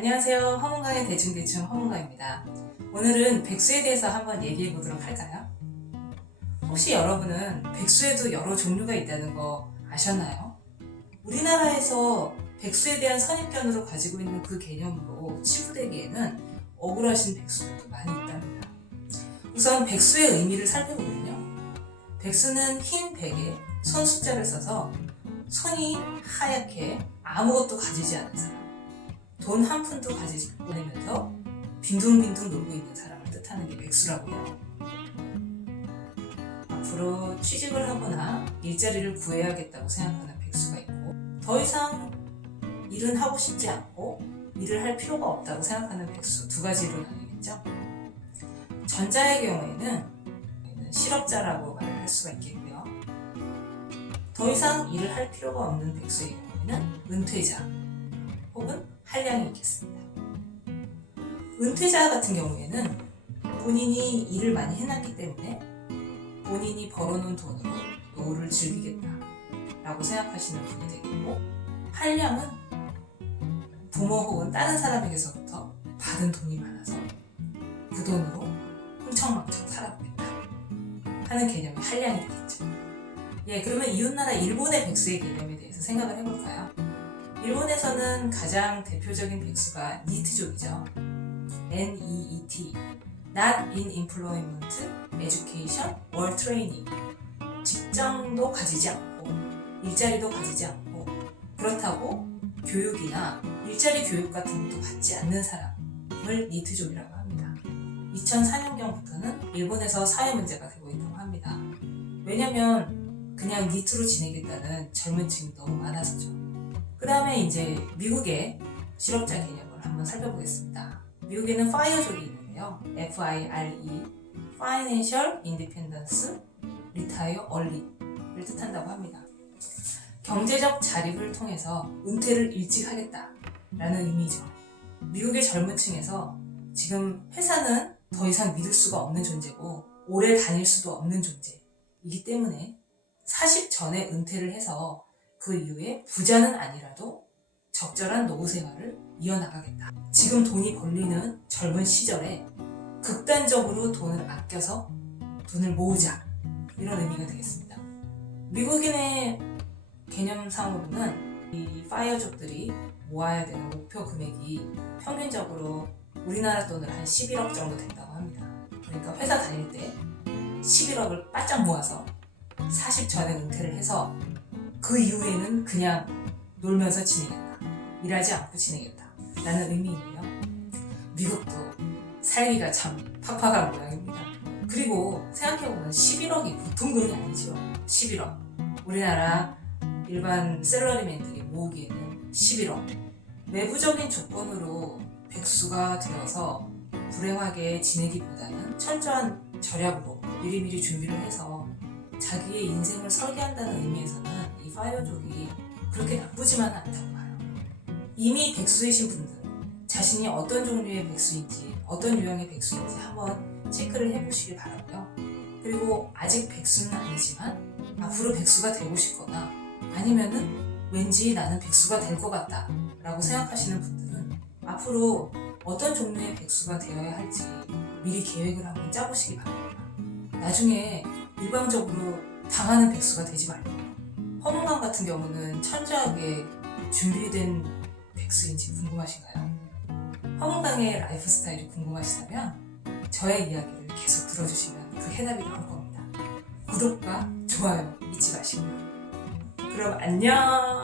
안녕하세요. 허문강의 대충대충 허문강입니다. 오늘은 백수에 대해서 한번 얘기해 보도록 할까요? 혹시 여러분은 백수에도 여러 종류가 있다는 거 아셨나요? 우리나라에서 백수에 대한 선입견으로 가지고 있는 그 개념으로 치부되기에는 억울하신 백수들도 많이 있답니다. 우선 백수의 의미를 살펴보면요. 백수는 흰 백에 손 숫자를 써서 손이 하얗게 아무것도 가지지 않은 사람, 돈 한 푼도 가지지 않으면서 빈둥빈둥 놀고 있는 사람을 뜻하는 게 백수라고 해요. 앞으로 취직을 하거나 일자리를 구해야겠다고 생각하는 백수가 있고, 더 이상 일은 하고 싶지 않고 일을 할 필요가 없다고 생각하는 백수, 두 가지로 나뉘겠죠. 전자의 경우에는 실업자라고 말을 할 수가 있겠고요. 더 이상 일을 할 필요가 없는 백수의 경우에는 은퇴자 혹은 한량이 있겠습니다. 은퇴자 같은 경우에는 본인이 일을 많이 해놨기 때문에 본인이 벌어놓은 돈으로 노후를 즐기겠다라고 생각하시는 분이 되겠고, 한량은 부모 혹은 다른 사람에게서부터 받은 돈이 많아서 그 돈으로 흥청망청 살아보겠다 하는 개념이 한량이 되겠죠. 그러면 이웃나라 일본의 백수의 개념에 대해서 생각을 해볼까요? 일본에서는 가장 대표적인 백수가 니트족이죠. NEET, Not in Employment, Education, or Training. 직장도 가지지 않고 일자리도 가지지 않고, 그렇다고 교육이나 일자리 교육 같은 것도 받지 않는 사람을 니트족이라고 합니다. 2004년경부터는 일본에서 사회 문제가 되고 있다고 합니다. 왜냐면 그냥 니트로 지내겠다는 젊은 층이 너무 많아서죠. 그 다음에 이제 미국의 실업자 개념을 한번 살펴보겠습니다. 미국에는 FIRE족이 있는데요. FIRE, Financial Independence Retire Early를 뜻한다고 합니다. 경제적 자립을 통해서 은퇴를 일찍 하겠다라는 의미죠. 미국의 젊은 층에서 지금 회사는 더 이상 믿을 수가 없는 존재고 오래 다닐 수도 없는 존재이기 때문에 40 전에 은퇴를 해서 그 이후에 부자는 아니라도 적절한 노후 생활을 이어나가겠다. 지금 돈이 벌리는 젊은 시절에 극단적으로 돈을 아껴서 돈을 모으자, 이런 의미가 되겠습니다. 미국인의 개념상으로는 이 파이어족들이 모아야 되는 목표 금액이 평균적으로 우리나라 돈으로 한 11억 정도 된다고 합니다. 그러니까 회사 다닐 때 11억을 바짝 모아서 40 전에 은퇴를 해서 그 이후에는 그냥 놀면서 지내겠다, 일하지 않고 지내겠다 라는 의미이고요. 미국도 살기가 참 팍팍한 모양입니다. 그리고 생각해보면 11억이 보통 돈이 아니죠. 11억, 우리나라 일반 샐러리맨들이 모으기에는 11억. 외부적인 조건으로 백수가 되어서 불행하게 지내기보다는 철저한 절약으로 미리미리 준비를 해서 자기의 인생을 설계한다는 의미에서는 이 파이어족이 그렇게 나쁘지만은 않다고 봐요. 이미 백수이신 분들, 자신이 어떤 종류의 백수인지, 어떤 유형의 백수인지 한번 체크를 해보시길 바라고요. 그리고 아직 백수는 아니지만 앞으로 백수가 되고 싶거나 아니면은 왠지 나는 백수가 될 것 같다 라고 생각하시는 분들은 앞으로 어떤 종류의 백수가 되어야 할지 미리 계획을 한번 짜보시기 바랍니다. 나중에 일방적으로 당하는 백수가 되지 말고, 허문강 같은 경우는 철저하게 준비된 백수인지 궁금하신가요? 허문강의 라이프 스타일이 궁금하시다면 저의 이야기를 계속 들어주시면 그 해답이 나올 겁니다. 구독과 좋아요 잊지 마시고요. 그럼 안녕!